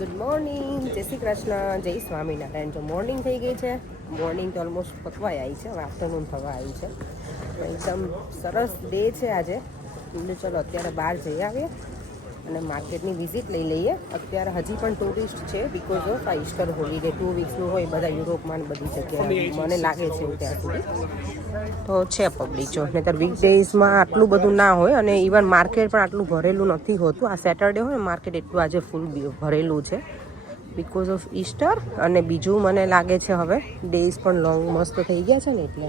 Good morning, જય શ્રી કૃષ્ણ, જય સ્વામિનારાયણ. જો મોર્નિંગ થઈ ગઈ છે. મોર્નિંગ તો ઓલમોસ્ટ પકવાઈ આવી છે. હવે આફ્ટરનૂન થવા આવી છે. એકદમ સરસ ડે છે આજે. ચલો અત્યારે બહાર જઈ આવીએ અને માર્કેટની વિઝિટ લઈ લઈએ. અત્યારે હજી પણ ટુરિસ્ટ છે બિકોઝ ઓફ આ ઈસ્ટર હોલિડે 2 વીક્સનું હોય બધા યુરોપમાં બધી જગ્યાએ. મને લાગે છે એવું ત્યાં સુધી તો છે પબ્લિક. જો નહીંતર વીકડેઝમાં આટલું બધું ના હોય અને ઇવન માર્કેટ પણ આટલું ભરેલું નથી હોતું. આ સેટરડે હોય ને માર્કેટ એટલું આજે ફૂલ ભરેલું છે બિકોઝ ઓફ ઈસ્ટર. અને બીજું મને લાગે છે હવે ડેઝ પણ લોંગ મસ્ત થઈ ગયા છે ને એટલે.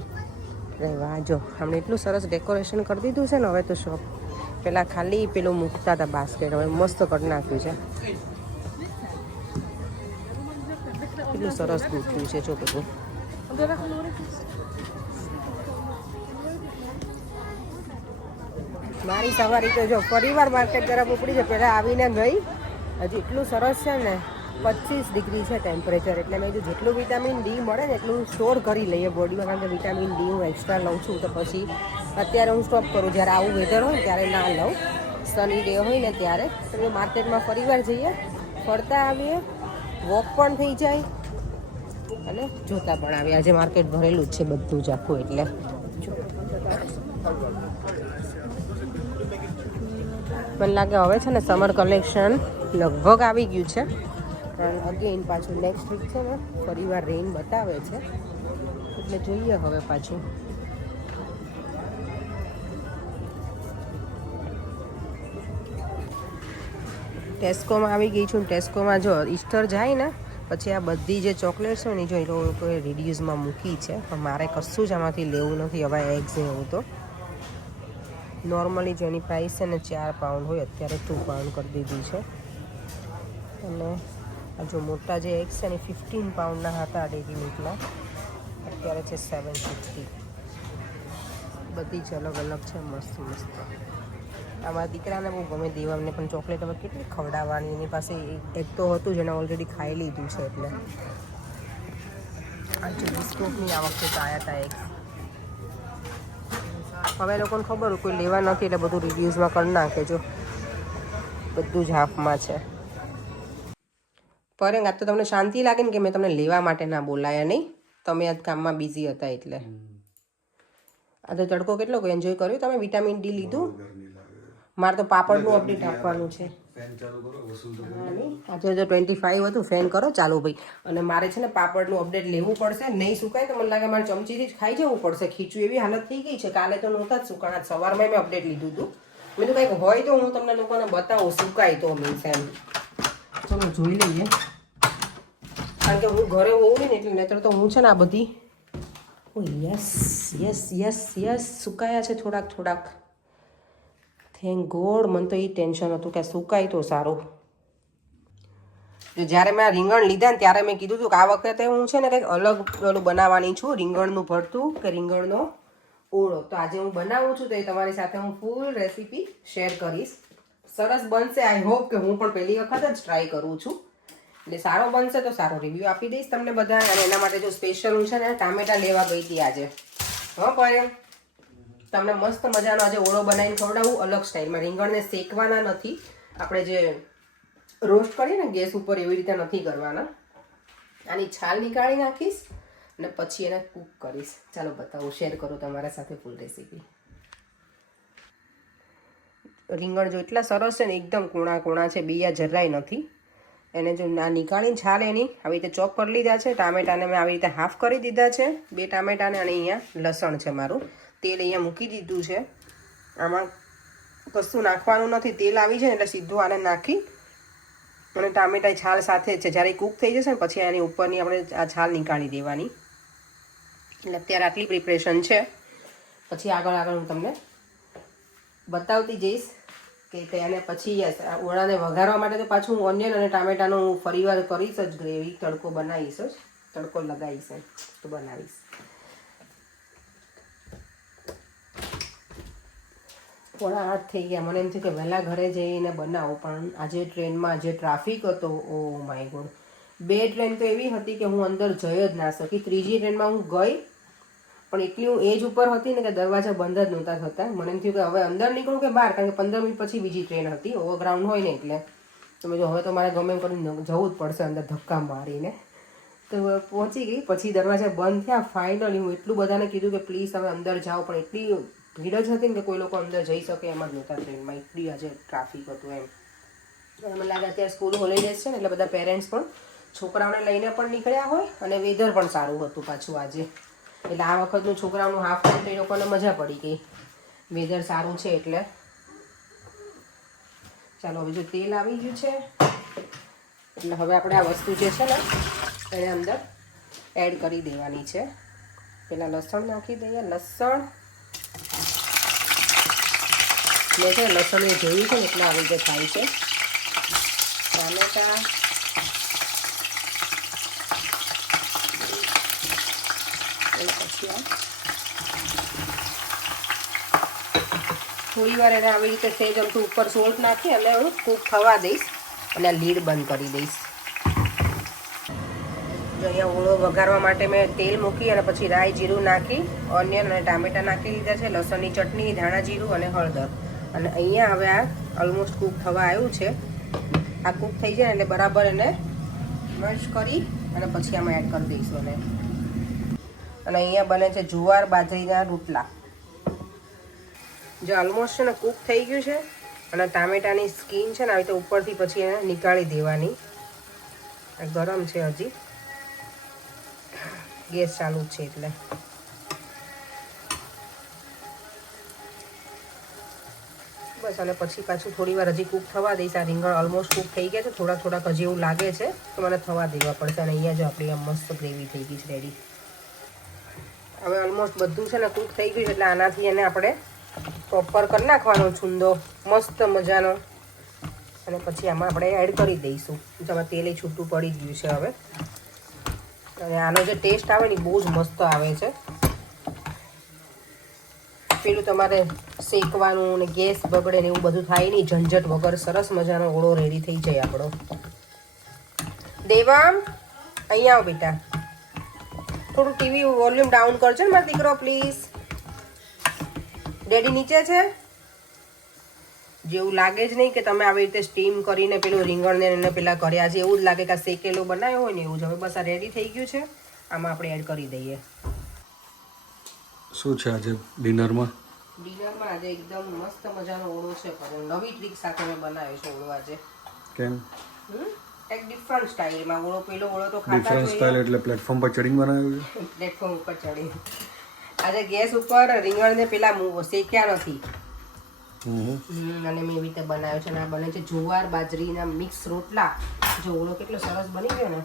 વાહ, જો હમણાં એટલું સરસ ડેકોરેશન કરી દીધું છે ને. હવે તો શોપ પહેલાં ખાલી પેલું મૂકતા હતા બાસ્કેટ, હવે મસ્ત કરી નાખ્યું છે. એટલું સરસ ગૂંથ્યું છે જો બધું. મારી સવારી તો જો ફરીવાર માર્કેટ તરફ ઉપડી છે. પહેલાં આવીને ગઈ. હજી એટલું સરસ છે ને, 25 ડિગ્રી છે ટેમ્પરેચર. એટલે મેં કીધું જેટલું વિટામિન ડી મળે ને એટલું સ્ટોર કરી લઈએ બોડીમાં. કારણ કે વિટામિન ડી હું એક્સ્ટ્રા લઉં છું તો પછી અત્યારે હું સ્ટોપ કરું. જ્યારે આવું વેધર હોય ને ત્યારે ના લઉં. સની ડે હોય ને ત્યારે તો માર્કેટમાં ફરીવાર જઈએ, ફરતા આવીએ, વોક પણ થઈ જાય અને જોતા પણ આવીએ. આજે માર્કેટ ભરેલું જ છે બધું જ આખું. એટલે મને લાગે હવે છે ને સમર કલેક્શન લગભગ આવી ગયું છે. પણ અગેન પાછું નેક્સ્ટ વીક છે ને ફરીવાર રેઇન બતાવે છે. એટલે જોઈએ હવે પાછું. ટેસ્કોમાં આવી ગઈ છું. ટેસ્કોમાં જો ઈસ્ટર જાય ને પછી આ બધી જે ચોકલેટ્સ હોય ને જો એ લોકોએ રિડ્યુસમાં મૂકી છે. પણ મારે કશું જ આમાંથી લેવું નથી હવે એગ્સ ને એવું. તો નોર્મલી જેની પ્રાઇસ છે ને 4 પાઉન્ડ હોય અત્યારે 2 પાઉન્ડ કરી દીધી છે. અને આ જો મોટા જે એગ્સ છે ને 15 પાઉન્ડના હતા ડેરી મિલ્કના, અત્યારે છે 750. બધી જ અલગ અલગ છે, મસ્ત મસ્ત. આમાં દીકરાને બહુ ગમે દેવાને પણ ચોકલેટ હવે કેટલી ખવડાવવાની. એની પાસે એક તો હતું જેને ઓલરેડી ખાઈ લીધું છે. એટલે આજે બિસ્કુટની આ વખતે તો આવ્યા હતા એક. હવે લોકોને ખબર કોઈ લેવા નથી એટલે બધું રિવ્યૂઝમાં કરી નાખે. જો બધું જ હાફમાં છે. પરંતુ આજ તો તમને શાંતિ લાગે ને કે મેં તમને લેવા માટે ના બોલાયા નહીં. તમે આજ કામમાં બિઝી હતા એટલે. આ તો તડકો કેટલો એન્જોય કર્યો તમે. વિટામિન ડી લીધું. મારે તો પાપડનું અપડેટ આપવાનું છે. આજે જો 25 હતું. ફેન કરો ચાલુ ભાઈ. અને મારે છે ને પાપડનું અપડેટ લેવું પડશે. નહીં સુકાય તો મને લાગે મારે ચમચીથી જ ખાઈ જવું પડશે. ખીચું એવી હાલત થઈ ગઈ છે. કાલે તો નહોતા જ સુકાણા. સવારમાં મેં અપડેટ લીધું હતું. મેં તો કંઈક હોય તો હું તમને લોકોને બતાવું સુકાય તો મીન્સ એમ. ચલો જોઈ લઈએ. કારણ કે હું ઘરે હોઉં ને એટલે નહીતર તો હું છે ને આ બધી યસ યસ યસ યસ સુકાયા છે થોડાક થોડાક. Thank God. મને તો એ ટેન્શન હતું કે સુકાય તો સારું. જ્યારે મેં આ રીંગણ લીધા ને ત્યારે મેં કીધું હતું કે આ વખતે હું છે ને કંઈક અલગ ઓલું બનાવવાની છું. રીંગણનું ભરતું કે રીંગણનો ઓળો. તો આજે હું બનાવું છું તો એ તમારી સાથે હું ફૂલ રેસીપી શેર કરીશ. સરસ બનશે. આઈ હોપ કે હું પણ પહેલી વખત જ ટ્રાય કરું છું. એટલે સારો બનશે તો સારો રિવ્યૂ આપી દઈશ તમને બધા. અને એના માટે જો સ્પેશિયલ હું છે ને ટામેટા લેવા ગઈ હતી આજે. પણ તમને મસ્ત મજાનો આજે ઓળો બનાવીને ખવડાવું અલગ સ્ટાઇલમાં. રીંગણને શેકવાના નથી. આપણે જે રોસ્ટ કરીએ ને ગેસ ઉપર એવી રીતે નથી કરવાના. આની છાલ નીકાળી નાખીશ અને પછી એને કૂક કરીશ. ચાલો બતાવું, શેર કરું તમારા સાથે ફૂલ રેસીપી. રીંગણ જો એટલા સરસ છે ને એકદમ કૂણા કૂણા છે. બીયા જરાય નથી. એને જો ના નીકાળીને છાલ એની આવી રીતે ચોપ કરી લીધા છે. ટામેટાને મેં આવી રીતે હાફ કરી દીધા છે. 2 ટામેટાને. અને અહીંયા લસણ છે મારું. તેલ અહીંયા મૂકી દીધું છે. આમાં કશું નાખવાનું નથી. તેલ આવી જાય એટલે સીધું આને નાખી અને ટામેટા છાલ સાથે છે. જ્યારે કૂક થઈ જશે ને પછી આની ઉપરની આપણે આ છાલ નીકાળી દેવાની. એટલે અત્યારે આટલી પ્રિપરેશન છે. પછી આગળ હું તમને બતાવતી જઈશ કે અને પછી ઓળાને વઘારવા માટે તો પાછું હું ઓનિયન અને ટામેટાનું ફરીવાર કરીશ જ ગ્રેવી. તડકો બનાવીશ જ. તડકો લગાવીશ તો બનાવીશ. 7:30 થઈ ગયા. મને એમ થયું કે વહેલા ઘરે જઈને બનાવું. પણ આજે ટ્રેનમાં જે ટ્રાફિક હતો ઓ માય ગોડ. 2 ટ્રેન તો એવી હતી કે હું અંદર જઈ જ ના શકી. ત્રીજી ટ્રેનમાં હું ગઈ પણ એટલી હું એજ ઉપર હતી ને કે દરવાજા બંધ જ નહોતા થતા. મને એમ થયું કે હવે અંદર નીકળું કે બહાર. કારણ કે 15 મિનિટ પછી બીજી ટ્રેન હતી. ઓવરગ્રાઉન્ડ હોય ને એટલે તો મેં જો હવે તો મારે ગમે એમ કરીને જવું જ પડશે અંદર ધક્કા મારીને. તો પહોંચી ગઈ. પછી દરવાજા બંધ થયા ફાઇનલી. હું એટલું બધાને કીધું કે પ્લીઝ તમે અંદર જાઓ, પણ એટલી ભીડ જ હતી ને કે કોઈ લોકો અંદર જઈ શકે એમ જ નહોતા ટ્રેનમાં. એટલી આજે ટ્રાફિક હતું એમ. મને લાગે અત્યારે સ્કૂલ હોલિડેઝ છે ને એટલે બધા પેરેન્ટ્સ પણ છોકરાઓને લઈને પણ નીકળ્યા હોય અને વેધર પણ સારું હતું પાછું આજે. એટલે આ વખતનું છોકરાઓનું હાફ ટાઈમ તો એ લોકોને મજા પડી ગઈ, વેધર સારું છે એટલે. ચાલો હવે જો તેલ આવી ગયું છે એટલે હવે આપણે આ વસ્તુ જે છે ને એને અંદર એડ કરી દેવાની છે. પહેલાં લસણ નાખી દઈએ. લસણ મેં છે લસણ એ જોયું છે ને એટલે આવી રીતે થાય છે. ટામેટા, પછી થોડી વાર એને આવી રીતે સેજ અમથું ઉપર સોલ્ટ નાખી અને હું કૂક થવા દઈશ અને આ લીડ બંધ કરી દઈશ. જો અહીંયા ઓળો વઘારવા માટે મેં તેલ મૂકી અને પછી રાઈ જીરું નાખી, ઓનિયન અને ટામેટા નાખી લીધા છે, લસણની ચટણી, ધાણા જીરું અને હળદર. અને અહીંયા હવે આ ઓલમોસ્ટ કૂક થવા આવ્યું છે. આ કૂક થઈ જાય એટલે બરાબર એને મર્જ કરી અને પછી આમાં એડ કરી દઈશું. અને અહીંયા બને છે જુવાર બાજરીના રોટલા. જે ઓલમોસ્ટ છે ને કૂક થઈ ગયું છે અને ટામેટાની સ્કીન છે ને આવી રીતે ઉપરથી પછી એને નીકાળી દેવાની. ગરમ છે હજી, ગેસ ચાલુ જ છે એટલે. બસ અને પછી પાછું થોડી વાર હજી કૂક થવા દઈશ. આ રીંગણ ઓલમોસ્ટ કૂક થઈ ગયા છે, થોડાક હજી એવું લાગે છે તો મને થવા દેવા પડશે. અને અહીંયા જો આપણી આ મસ્ત ગ્રેવી થઈ ગઈ છે રેડી. હવે ઓલમોસ્ટ બધું છે ને કૂક થઈ ગયું છે એટલે આનાથી એને આપણે પ્રોપર કરી નાખવાનો છુંદો મસ્ત મજાનો. અને પછી આમાં આપણે એડ કરી દઈશું. જેમાં તેલ છૂટું પડી ગયું છે હવે. અને આનો જે ટેસ્ટ આવે ને બહુ જ મસ્ત આવે છે. પેલું તમારે શેકવાનું ને ગેસ બગડે ને એવું બધું થાય નહીં, ઝંઝટ વગર સરસ મજાનો ઓળો રેડી થઈ જાય આપણો. દેવામ અહીંયા આવો બેટા. થોડું ટીવી વોલ્યુમ ડાઉન કરજો ને મારો દીકરો પ્લીઝ. ડેડી નીચે છે. જેવું લાગે જ નહીં કે તમે આવી રીતે સ્ટીમ કરીને પેલું રીંગણને એને પેલા કર્યા છે, એવું જ લાગે કે આ શેકેલો બનાવ્યો હોય ને એવું જ. હવે બસ આ રેડી થઈ ગયું છે. આમાં આપણે એડ કરી દઈએ. શું છે આજે ડિનરમાં? ડિનરમાં આજે એકદમ મસ્ત મજાનો ઓળો છે, પણ નવી ટ્રીક સાથે મેં બનાવ્યો છે ઓળો આજે. કેમ? એક ડિફરન્ટ સ્ટાઇલમાં. ઓળો પેલો ઓળો તો ખાતા ડિફરન્ટ સ્ટાઇલ એટલે પ્લેટફોર્મ પર ચડીને બનાવ્યું છે? પ્લેટફોર્મ ઉપર ચડી. આજે ગેસ ઉપર રીંગણને પેલા શેક્યા નથી અને મેં એવી રીતે બનાવ્યો છે. અને આ બને છે જુવાર બાજરીના મિક્સ રોટલા. જો ઓળો કેટલો સરસ બની ગયો ને.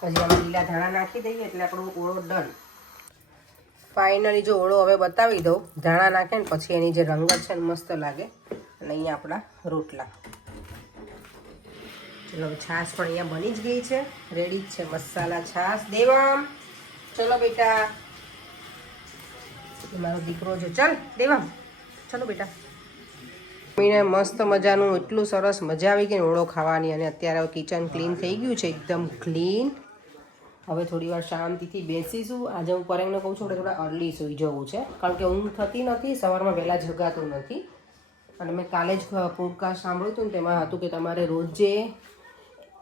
પછી આમાં લીલા ધાણા નાખી દઈએ એટલે આપણો ઓળો ડન. ફાઇનલી જો ઓળો હવે બતાવી દઉં. ધાણા નાખે ને પછી એની જે રંગત છે ને મસ્ત લાગે. અને અહીંયા આપણા રોટલા. ચલો છાશ પણ અહીંયા બની જ ગઈ છે, રેડી જ છે મસાલા છાશ. દેવામ ચલો બેટા. મારો દીકરો જો. ચાલ દેવામ ચલો બેટા. મમ્મીને મસ્ત મજાનું એટલું સરસ મજા આવી ગઈ ઓળો ખાવાની. અને અત્યારે કિચન ક્લીન થઈ ગયું છે, એકદમ ક્લીન. હવે થોડી વાર શાંતિથી બેસીશું. આજે હું પરેંગને કહું છું કે થોડા અર્લી સૂઈ જવું છે, કારણ કે ઊંઘ થતી નથી, સવારમાં વહેલા જગાતું નથી. અને મેં કાલે જ પોડકાસ્ટ સાંભળ્યું હતું ને તેમાં હતું કે તમારે રોજે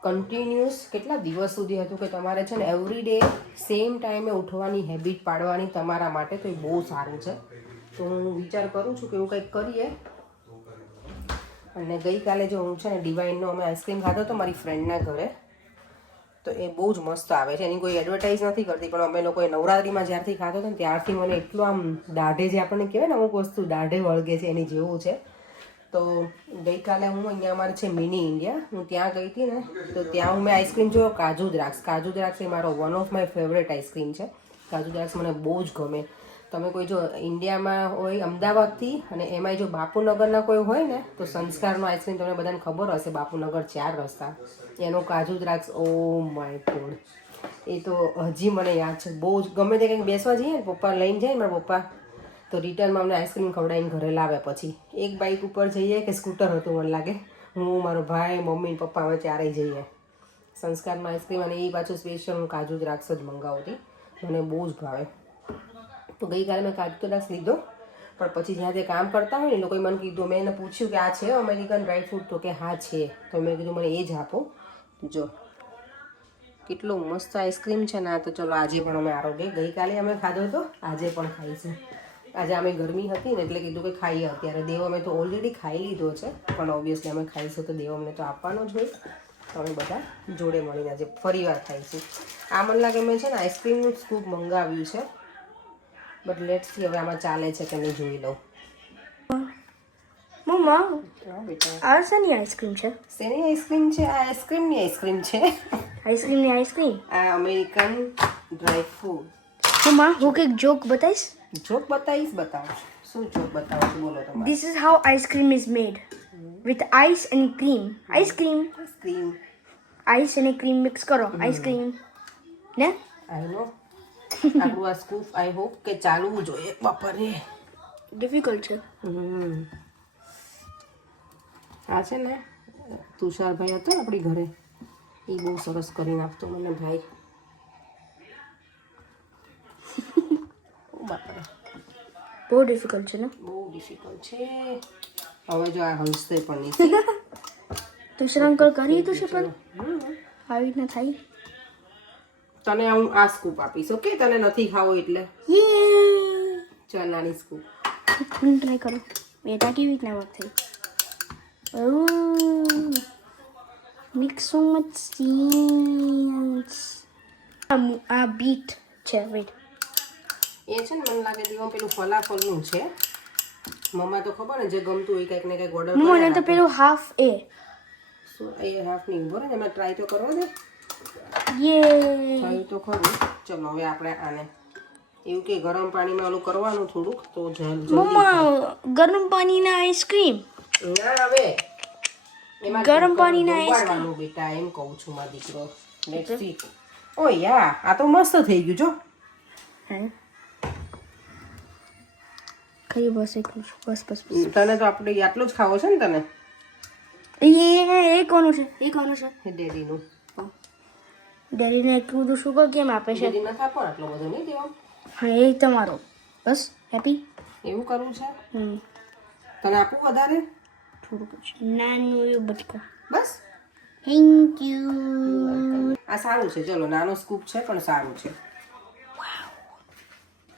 કન્ટિન્યુઅસ કેટલા દિવસ સુધી હતું કે તમારે છે ને એવરી ડે સેમ ટાઈમે ઉઠવાની હેબિટ પાડવાની તમારા માટે. તો એ બહુ સારું છે. તો હું વિચાર કરું છું કે એવું કંઈક કરીએ. અને ગઈકાલે જો હું છે ને ડિવાઇનનો અમે આઈસ્ક્રીમ ખાધો હતો મારી ફ્રેન્ડના ઘરે. તો એ બહુ જ મસ્ત આવે છે. એની કોઈ એડવર્ટાઇઝ નથી કરતી, પણ અમે લોકોએ નવરાત્રિમાં જ્યારથી ખાધો હતો ને ત્યારથી મને એટલું આમ દાઢે જે આપણને કહેવાય ને અમુક વસ્તુ દાઢે વળગે છે એની જેવું છે. તો ગઈકાલે હું અહીંયા અમારે છે મિની ઇન્ડિયા, હું ત્યાં ગઈ હતી ને તો ત્યાં હું મેં આઈસ્ક્રીમ જોયો કાજુ દ્રાક્ષ. કાજુ દ્રાક્ષ એ મારો one of my favourite ice cream છે. કાજુ દ્રાક્ષ મને બહુ જ ગમે. તમે કોઈ જો ઇન્ડિયામાં હોય અમદાવાદથી અને એમાંય જો બાપુનગરના કોઈ હોય ને તો સંસ્કારનો આઈસ્ક્રીમ તમને બધાને ખબર હશે, બાપુનગર 4 રસ્તા, એનો કાજુ દ્રાક્ષ ઓ માય ગોડ. એ તો હજી મને યાદ છે. બહુ જ ગમે તે કંઈક બેસવા જઈએ ને પપ્પા લઈને જાય મારા પપ્પા તો રિટર્નમાં અમને આઈસ્ક્રીમ ખવડાવીને ઘરે લાવે. પછી એક બાઇક ઉપર જઈએ કે સ્કૂટર હતું મને લાગે, હું મારો ભાઈ મમ્મી પપ્પા અમે ચારેય જઈએ સંસ્કારમાં આઈસ્ક્રીમ. અને એ પાછું સ્પેશિયલ હું કાજુ દ્રાક્ષ જ મંગાવતી, મને બહુ જ ભાવે. તો ગઈકાલે મેં કાજુ દ્રાક્ષ લીધો, પણ પછી જ્યાં તે કામ કરતા હોય ને એ લોકોએ મને કીધું, મેં એને પૂછ્યું કે આ છે અમેરિકન ડ્રાયફ્રૂટ, તો કે હા છે. તો મેં કીધું મને એ જ આપો. જો કેટલો મસ્ત આઈસ્ક્રીમ છે ને. આ તો ચલો આજે પણ અમે આરોગ્ય, ગઈકાલે અમે ખાધો હતો, આજે પણ ખાઈશું. આજે અમે ગરમી હતી ને એટલે કીધું કે ખાઈએ અત્યારે. દેવ અમે તો ઓલરેડી ખાઈ લીધો છે, પણ ઓબ્વિયસલી અમે ખાઈશું તો દેવ અમને તો આપવાનો જ હોય. તો અમે બધા જોડે મળીને આજે ફરી વાર ખાઈશું. આ મને લાગે મેં છે ને આઈસ્ક્રીમનું સ્કૂપ મંગાવ્યું છે, બટ લેટ્સ સી હવે આમાં ચાલે છે કે નહીં જોઈ લઉં. મમ્મા હા બેટા, આ શેની આઈસ્ક્રીમ છે? શેની આઈસ્ક્રીમ છે? આ આઈસ્ક્રીમની આઈસ્ક્રીમ છે. આઈસ્ક્રીમની આઈસ્ક્રીમ. આ અમેરિકન ડ્રાયફ્રૂટ. મમ્મા હું કંઈક જોક બતાવીશ. જોક બતાવીશ? બતાવો. શું જોક બતાવો છો? બોલો તમારે. This is how ice cream is made. With ice and cream. Ice cream. Ice cream. Ice અને cream mix કરો. Ice cream. ને? આઈ નો. આપણું આ સ્કૂપ આઈ હોપ કે ચાલવું જોઈએ. બાપરે ડિફિકલ્ટ છે. આ છે ને તુષારભાઈ હતો આપણી ઘરે, એ બહુ સરસ કરીને આપતો મને ભાઈ. બાપરે બહુ ડિફિકલ્ટ છે ને? બહુ ડિફિકલ્ટ છે. હવે જો આ હલશે પણ નહીં. તુષાર અંકલ કરી તો છે પણ આવી રીતના થાય. તને હું આ સ્કૂપ આપીશ, ઓકે? તને નથી ખાવો એટલે. યે ચાલ નાની સ્કૂપ. હું ટ્રાય કરો. બેટા કેવી રીતના વર્ક થઈ? Oh, makes so much sense. આ બીટ છે. વેટ, એ છે ને મને લાગે દીવા પેલું ફલાફલનું છે. મમ્મા તો ખબર ને જે ગમતું હોય કંઈક ને કંઈક ઓર્ડર મને તો પેલું હાફ એ. શું એ હાફ નહીં ઉભો ને, એમાં ટ્રાય તો કરવા દે. યે થયું તો ખરું. ચલો હવે આપણે આને એવું કે ગરમ પાણીમાં ઓલું કરવાનું થોડુંક, તો જલ્દી. મમ્મા ગરમ પાણીના આઈસ્ક્રીમ. ના હવે એમાં ગરમ પાણીના ઉબાડવાનું બેટા, એમ કહું છું મારો દીકરો. Let's see. ઓ યા, આ તો મસ્ત થઈ ગયું જો. હે ખાલી બસ એટલું જ. બસ બસ બસ. તને તો આપણે આટલું જ ખાવો છે ને તને? એ કોનું છે? એ કોનું છે? ડેડીનું. ડેડીને એટલું બધું શુગર કેમ આપે છે? ડેડી નથી આપો આટલો બધો નહીં દેવા. હા એ તમારો. બસ હેપી. એવું કરવું છે? હમ તને આપું વધારે? થોડુંક જ નાનું એવું બટકો. બસ. Thank you. આ સારું છે. ચલો નાનો સ્કૂપ છે પણ સારું છે.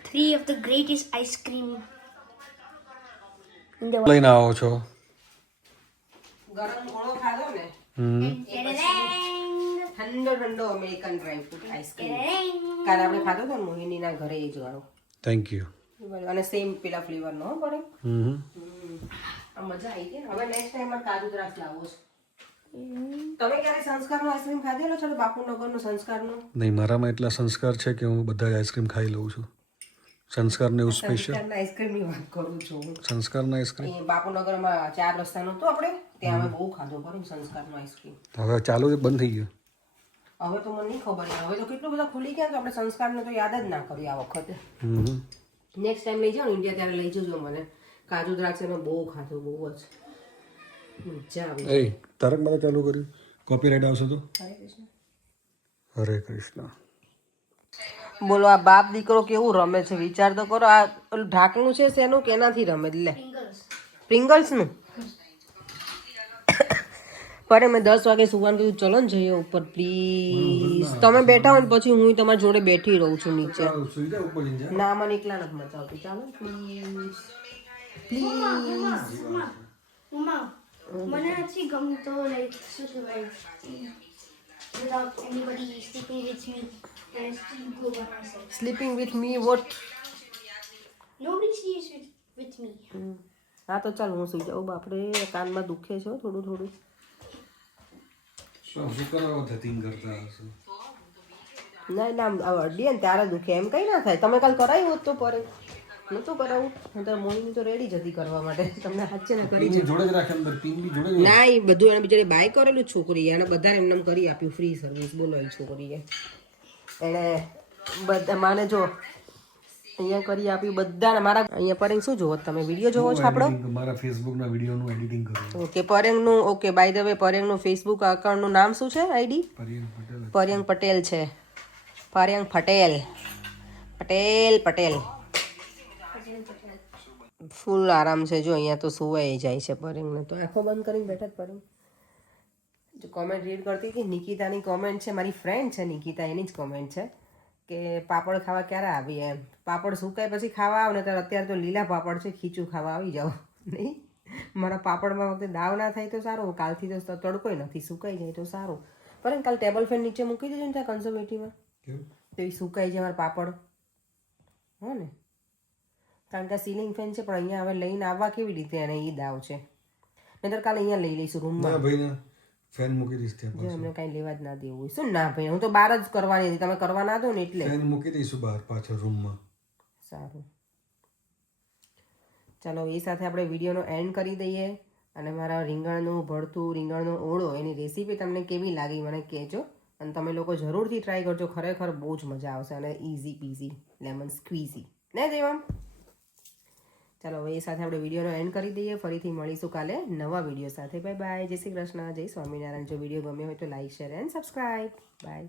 3 of the greatest ice cream in the world. લઈને આવો છો? ગરમ ઘોળો ખાધો ને, ઠંડો ઠંડો અમેરિકન ડ્રાયફ્રૂટ આઈસ્ક્રીમ. કાલે આપણે ખાધો હતો ને મોહિનીના ઘરે, એ જ વાળો. Thank you. અને સેમ પેલા ફ્લેવરનો હો પડે. આ મજા આવી ગઈ. હવે નેક્સ્ટ ટાઈમ કાજુ દ્રાક્ષ લાવવો છે. તમે ક્યારે સંસ્કારનો આઈસ્ક્રીમ ખાધેલો છે? બાપુનગરનો સંસ્કારનો? નહીં, મારામાં એટલા સંસ્કાર છે કે હું બધા જ આઈસ્ક્રીમ ખાઈ લઉં છું. સંસ્કારને એવું સ્પેશિયલ સંસ્કારના આઈસ્ક્રીમની વાત કરું છું હું. સંસ્કારના આઈસ્ક્રીમ એ બાપુનગરમાં 4 રસ્તાનું હતું આપણે, ત્યાં અમે બહુ ખાધો ખરું સંસ્કારનો આઈસ્ક્રીમ. હવે ચાલુ છે, બંધ થઈ ગયો. હવે તો મને નહીં ખબર. હવે તો કેટલું બધા ખુલી ગયા, તો આપણે સંસ્કારને તો યાદ જ ના કર્યું આ વખતે. નેક્સ્ટ ટાઈમ લઈ જાઓ ઇન્ડિયા ત્યારે લઈ જજો મને. કાજુ દ્રાક્ષ અમે બહુ ખાધું, બહુ જ મજા આવી. એ તારક માતા ચાલુ કર્યું, કોપીરાઇટ આવશે તો? હરે કૃષ્ણ. હરે કૃષ્ણ. બોલો આ બાપ દીકરો કેવું રમે છે, વિચાર તો કરો. આ ઓલું ઢાંકણું છે શેનું, કેનાથી રમે? લે પ્રિંગલ્સનું. પર મેં 10 વાગે સુવાનું કીધું, ચલો ને જઈએ ઉપર પ્લીઝ. તમે બેઠા હોય ને પછી હું તમારી જોડે બેઠી રહું છું નીચે. ના મને એકલા નથી મચાવતી. ચાલો પ્લીઝ પ્લીઝ. મમ્મા મને નથી ગમતો લાઈક શું કહેવાય without anybody sleeping with me and still go by myself. Sleeping with me vote? Nobody sleeps with me. હા તો ચાલ હું સુઈ જાઉં. બાપરે કાનમાં દુખે છે થોડું થોડું. શું કરાવો ધતિંગ કરતા હશો? ના ના અડીએ ને ત્યારે દુખે, એમ કંઈ ના થાય. તમે કાલ કરાવ્યું હોત તો પરે નહોતું કરાવું. હું તો મોહિની તો રેડી જ હતી કરવા માટે. તમને હાથ ને કરી પિન જોડે જ રાખે, અંદર પિન બી જોડે જ. ના એ બધું એને બિચારી બાય કરેલું છોકરી, એને બધા એમને કરી આપ્યું ફ્રી સર્વિસ. બોલો એ છોકરીએ એણે બધા માને જો અહીંયા કરી આપ્યું બધાને. મારા અહીંયા પરેંગ શું જોવો તમે? વિડીયો જોવો છો આપણો? મારા ફેસબુકના વિડીયોનું એડિટિંગ કરું. ઓકે પરેંગનું. ઓકે બાય ધ વે પરેંગનું ફેસબુક અકાઉન્ટનું નામ શું છે? આઈડી પરિયંક પટેલ. પરેંગ પટેલ છે. પરેંગ પટેલ પટેલ પટેલ ફૂલ આરામ છે. જો અહીંયા તો સુવાઈ જાય છે પરેંગને, તો આંખો બંધ કરીને બેઠા જ પરેંગ. જો કોમેન્ટ રીડ કરતી હતી, નિકિતાની કોમેન્ટ છે, મારી ફ્રેન્ડ છે નિકિતા, એની જ કોમેન્ટ છે કે પાપડ ખાવા ક્યારે આવી એમ. પાપડ સુકાય પછી ખાવા આવ ને, તો અત્યારે તો લીલા પાપડ છે, ખીચું ખાવા આવી જાઓ. નહીં, મારા પાપડમાં વખતે દાવ ના થાય તો સારું. કાલથી તો તડકોય નથી, સુકાઈ જાય તો સારું. પણ કાલ ટેબલ ફેન નીચે મૂકી દેજો ને ત્યાં કન્ઝર્વેટિવમાં, તો એ સુકાઈ જાય મારા પાપડ. હો ને, કારણ કે સીલિંગ ફેન છે, પણ અહીંયા હવે લઈને આવવા કેવી રીતે, એને એ દાવ છે. નહીતર કાલે અહીંયા લઈ લઈશું રૂમમાં. ભાઈ ફેન મૂકી દઈશ ત્યાં જો એમને કાંઈ લેવા જ ના દેવું હોય. શું ના ભાઈ, હું તો બહાર જ કરવાની હતી, તમે કરવા ના દો ને એટલે. ફેન મૂકી દઈશું બહાર પાછળ રૂમમાં. સારું, ચાલો એ સાથે આપણે વિડીયોનો એન્ડ કરી દઈએ. અને મારા રીંગણનું ભરતું, રીંગણનો ઓળો, એની રેસીપી તમને કેવી લાગી મને કહેજો. અને તમે લોકો જરૂરથી ટ્રાય કરજો, ખરેખર બહુ જ મજા આવશે. અને ઇઝી પીઝી લેમન સ્ક્વીઝી ને દેવામ. ચાલો એ સાથે આપણે વિડીયોનો એન્ડ કરી દઈએ. ફરીથી મળીશું કાલે નવા વિડીયો સાથે. બાય બાય, જય શ્રી કૃષ્ણ, જય સ્વામિનારાયણ. જો વિડીયો ગમ્યો હોય તો like, share and subscribe. By.